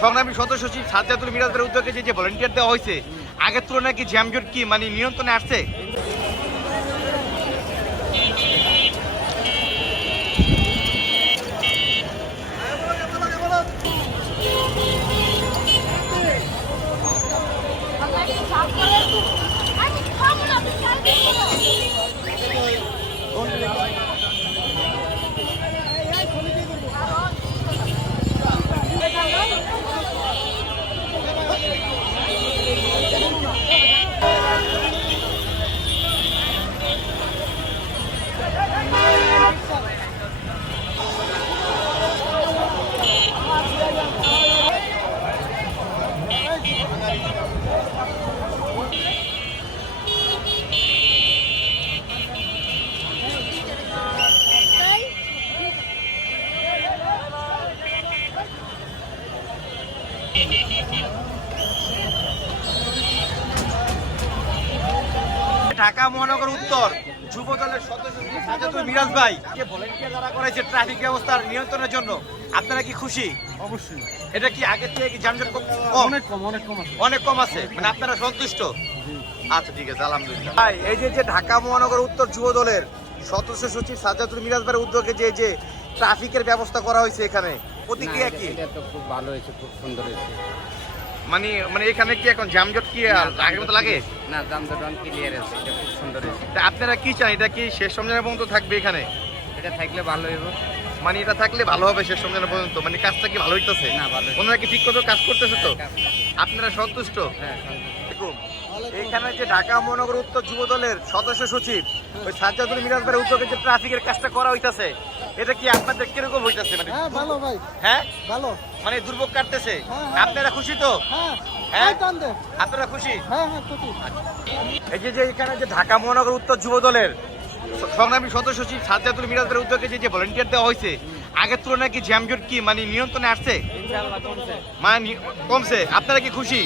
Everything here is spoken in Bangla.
সংগ্রামী সদস্য সচিব সাজ্জাদুল মিরাজের উদ্যোগে যে ভলান্টিয়ার দেওয়া হয়েছে, আগের তুলনায় কি জ্যামজট কি মানে নিয়ন্ত্রণে আসছে? ঢাকা মহানগর উত্তর যুব দলের সদস্য সাজ্জাদুল মিরাজ ভাই যে ভলান্টিয়ার যারা করেছে ট্রাফিক ব্যবস্থার নিয়ন্ত্রণের জন্য, আপনারা কি খুশি? অবশ্যই। এটা কি আগের থেকে কি যানজট অনেক কম আছে। অনেক কম আছে, মানে আপনারা সন্তুষ্ট? আচ্ছা ঠিক আছে, আলহামদুলিল্লাহ। ভাই এই যে ঢাকা মহানগর উত্তর যুব দলের সদস্য সচিব সাজ্জাদুল মিরাজ ভাইয়ের উদ্যোগে যে ট্রাফিকের ব্যবস্থা করা হয়েছে, এখানে প্রতিক্রিয়া কি? এটা তো খুব ভালো হয়েছে, খুব সুন্দর হয়েছে। মানে এখানে কি এখন যানজট কি আগের মতো লাগে? না, যানজট ক্লিয়ার আছে, এটা খুব সুন্দর হয়েছে। তা আপনারা কি চান, এটা কি শেষ সমাধান পর্যন্ত থাকবে এখানে? এটা থাকলে ভালো হইব। মানে এটা থাকলে ভালো হবে শেষ সমাধান পর্যন্ত, মানে কাজটা কি ভালো হইতেছে? না, ভালো। ওনারা কি ঠিক মতো কাজ করতেছে তো? আপনারা সন্তুষ্ট? হ্যাঁ। এখানে যে ঢাকা মহানগর উত্তর যুব দলের সদস্য সচিব ওই সাজ্জাদুল মিরাজ ভাইয়ের উদ্যোগে যে ট্রাফিকের কাজটা করা হইতাছে, এটা কি আপনাদের কিরকম হইতাছে? মানে ভালো ভাই, হ্যাঁ ভালো। মানে দুর্ভোগ কাটতেছে, হ্যাঁ। আপনারা খুশি তো? হ্যাঁ, হ্যাঁ টান দে। আপনারা খুশি? হ্যাঁ, খুশি। এই যে এখানে যে ঢাকা মহানগর উত্তর যুব দলের সংগ্রামী সদস্য সচিব সাজ্জাদুল মিরাজের উদ্যোগে যে ভলান্টিয়ার দেওয়া হয়েছে, আগের তুলনায় কি জ্যামজট কি মানে নিয়ন্ত্রণে আসছে? মানে কমছে, আপনারা কি খুশি?